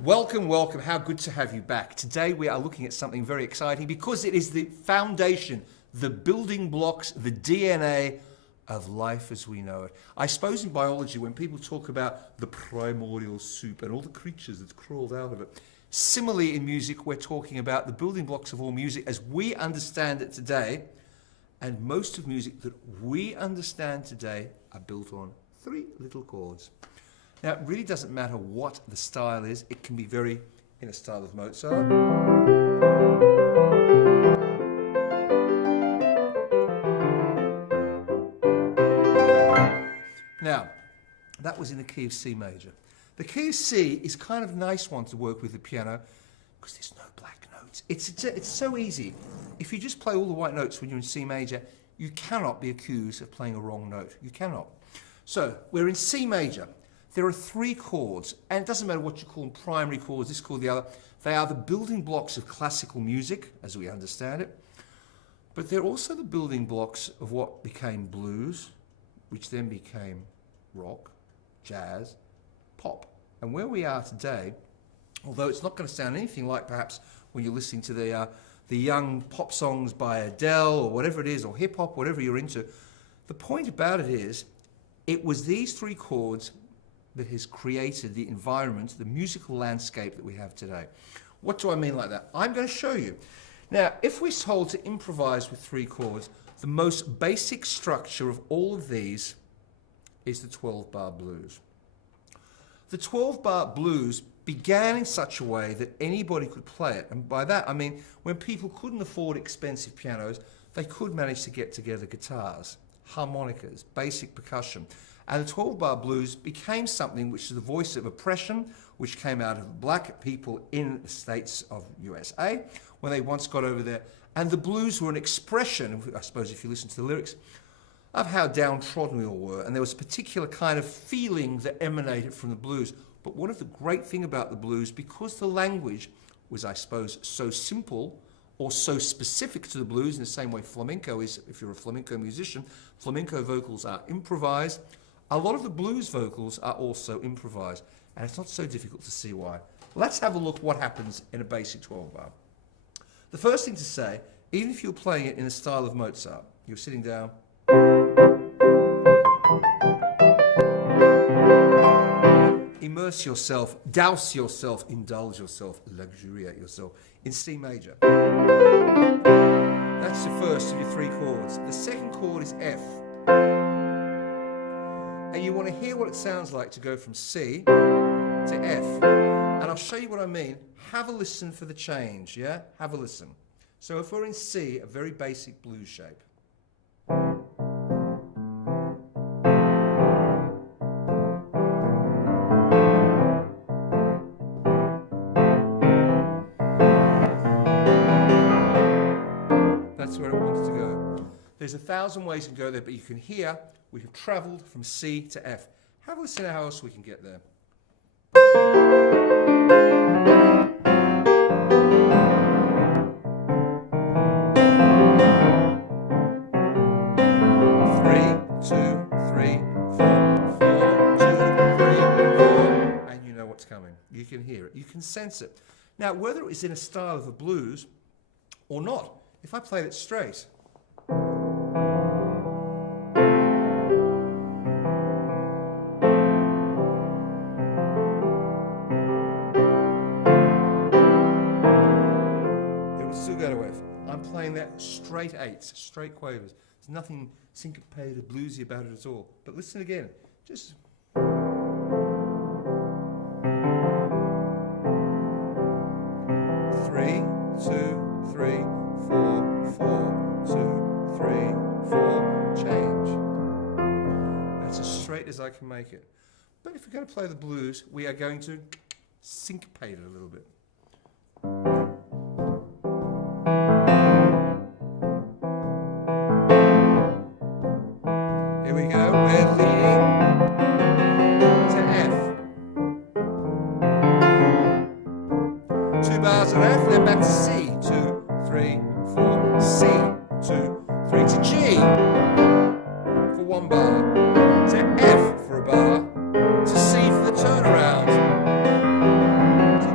Welcome, welcome. How good to have you back. Today we are looking at something very exciting because it is the foundation, the building blocks, the DNA of life as we know it. I suppose in biology, when people talk about the primordial soup and all the creatures that crawled out of it, similarly in music, we're talking about the building blocks of all music as we understand it today. And most of music that we understand today are built on three little chords. Now, it really doesn't matter what the style is. It can be very in a style of Mozart. Now, that was in the key of C major. The key of C is kind of a nice one to work with the piano because there's no black notes. It's so easy. If you just play all the white notes when you're in C major, you cannot be accused of playing a wrong note. You cannot. So, we're in C major. There are three chords, and it doesn't matter what you call them, primary chords, this chord, the other. They are the building blocks of classical music, as we understand it. But they're also the building blocks of what became blues, which then became rock, jazz, pop. And where we are today, although it's not going to sound anything like perhaps when you're listening to the young pop songs by Adele or whatever it is, or hip-hop, whatever you're into, the point about it is, it was these three chords that has created the environment, the musical landscape that we have today. What do I mean like that? I'm going to show you. Now, if we're told to improvise with three chords, the most basic structure of all of these is the 12-bar blues. The 12-bar blues began in such a way that anybody could play it. And by that, I mean, when people couldn't afford expensive pianos, they could manage to get together guitars, harmonicas, basic percussion. And the 12-bar blues became something which is the voice of oppression, which came out of black people in the states of USA when they once got over there. And the blues were an expression, I suppose if you listen to the lyrics, of how downtrodden we all were. And there was a particular kind of feeling that emanated from the blues. But one of the great things about the blues, because the language was, I suppose, so simple or so specific to the blues in the same way flamenco is, if you're a flamenco musician, flamenco vocals are improvised. A lot of the blues vocals are also improvised, and it's not so difficult to see why. Let's have a look what happens in a basic 12-bar. The first thing to say, even if you're playing it in the style of Mozart, you're sitting down, immerse yourself, douse yourself, indulge yourself, luxuriate yourself in C major. That's the first of your three chords. The second chord is F. And you want to hear what it sounds like to go from C to F. And I'll show you what I mean. Have a listen for the change, yeah? Have a listen. So if we're in C, a very basic blues shape. That's where it wants to go. There's 1,000 ways to go there, but you can hear we have travelled from C to F. Have a listen to how else we can get there. 3, 2, 3, 4, 4, 2, 3, 4. And you know what's coming. You can hear it. You can sense it. Now, whether it's in a style of a blues or not, if I played it straight, I'm playing that straight eights, straight quavers. There's nothing syncopated or bluesy about it at all. But listen again. Just. 3, 2, 3, 4, 4, 2, 3, 4. Change. That's as straight as I can make it. But if we're going to play the blues, we are going to syncopate it a little bit. Here we go, we're leading to F. 2 bars on F, then back to C. 2, 3, 4, C. 2, 3 to G for 1 bar. To F for a bar. To C for the turnaround. To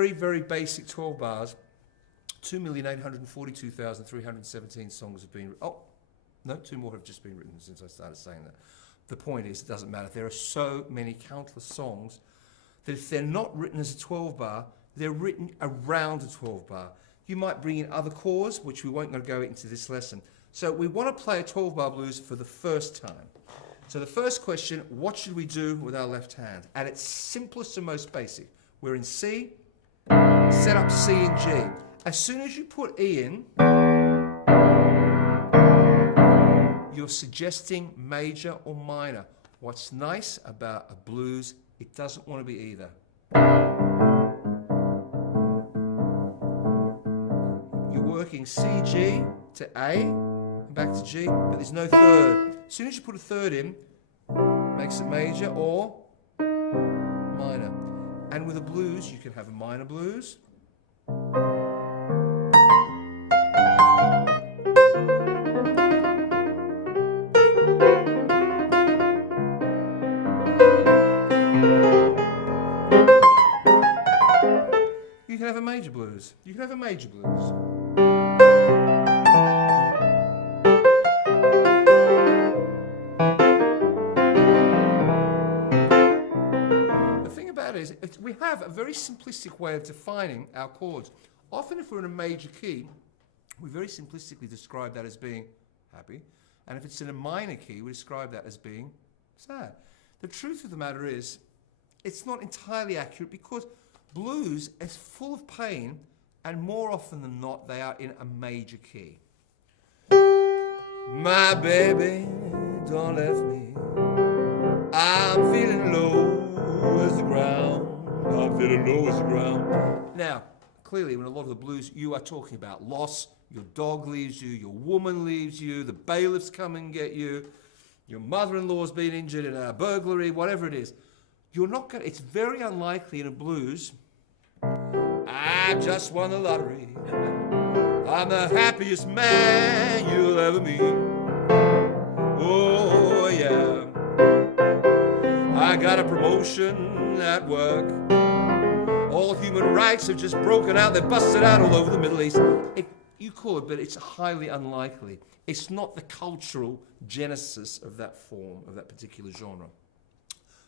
very, very basic 12 bars. 2,842,317 songs have been... Oh, no, 2 more have just been written since I started saying that. The point is, it doesn't matter. There are so many countless songs that if they're not written as a 12 bar, they're written around a 12 bar. You might bring in other chords, which we won't go into this lesson. So we want to play a 12 bar blues for the first time. So the first question, what should we do with our left hand? At its simplest and most basic. We're in C, set up C and G. As soon as you put E in, you're suggesting major or minor. What's nice about a blues, it doesn't want to be either. You're working C, G to A, and back to G, but there's no third. As soon as you put a third in, makes it major or minor. And with a blues, you can have a minor blues. You can have a major blues. You can have a major blues. We have a very simplistic way of defining our chords. Often if we're in a major key, we very simplistically describe that as being happy. And if it's in a minor key, we describe that as being sad. The truth of the matter is, it's not entirely accurate because blues is full of pain, and more often than not, they are in a major key. My baby, don't leave me. I'm feeling low as the ground. I'm feeling low as the ground. Now, clearly, in a lot of the blues, you are talking about loss. Your dog leaves you, your woman leaves you, the bailiffs come and get you, your mother-in-law's been injured in a burglary, whatever it is. You're not going. It's very unlikely in a blues. I just won the lottery. I'm the happiest man you'll ever meet. Oh yeah. I got a promotion at work. All human rights have just broken out. They're busted out all over the Middle East. You could, but it's highly unlikely. It's not the cultural genesis of that form, of that particular genre.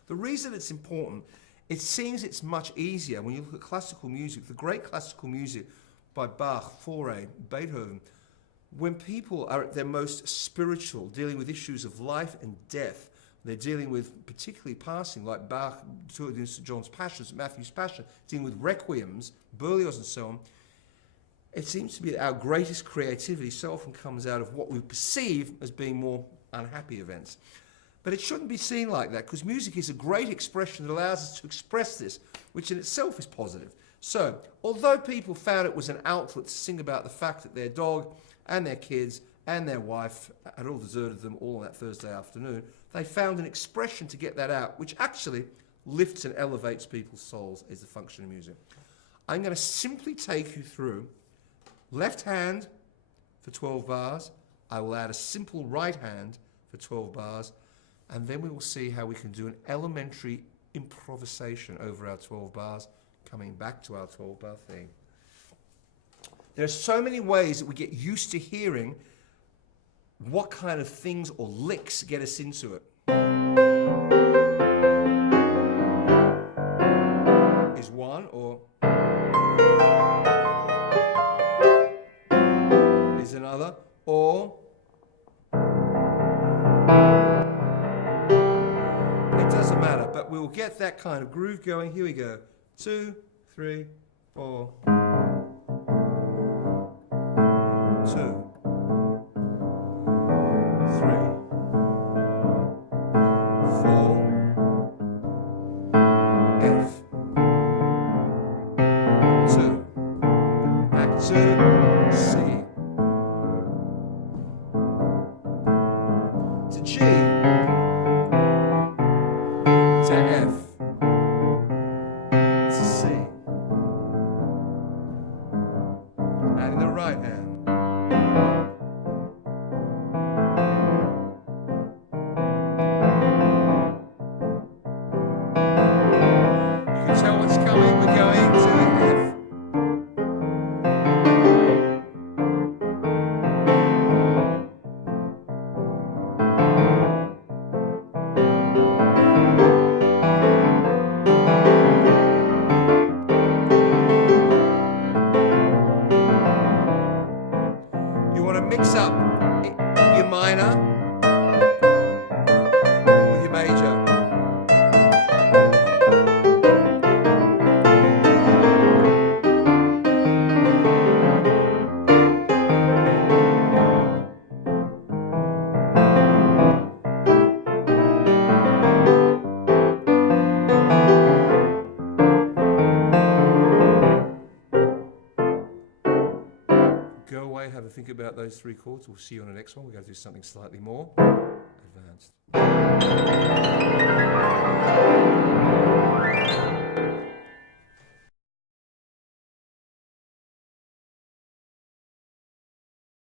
The reason it's important, it seems it's much easier when you look at classical music, the great classical music by Bach, Fauré, Beethoven, when people are at their most spiritual, dealing with issues of life and death, they're dealing with particularly passing, like Bach, St. John's Passion, St. Matthew's Passion, dealing with requiems, Berlioz and so on. It seems to be that our greatest creativity so often comes out of what we perceive as being more unhappy events. But it shouldn't be seen like that, because music is a great expression that allows us to express this, which in itself is positive. So, although people found it was an outlet to sing about the fact that their dog and their kids and their wife had all deserted them all on that Thursday afternoon, they found an expression to get that out, which actually lifts and elevates people's souls, is the function of music. I'm going to simply take you through left hand for 12 bars. I will add a simple right hand for 12 bars, and then we will see how we can do an elementary improvisation over our 12 bars, coming back to our 12-bar theme. There are so many ways that we get used to hearing what kind of things or licks get us into it. Is one, or is another, or it doesn't matter, but we will get that kind of groove going. Here we go. 2, 3, 4. 2, 3, 4, F, 2, back to C, to G, to F, to C, and in the right hand. You can tell what's coming. We're going to F. minor with your major. Go away, have a think about those 3 chords. We'll see you on the next one. We're going to do something slightly more.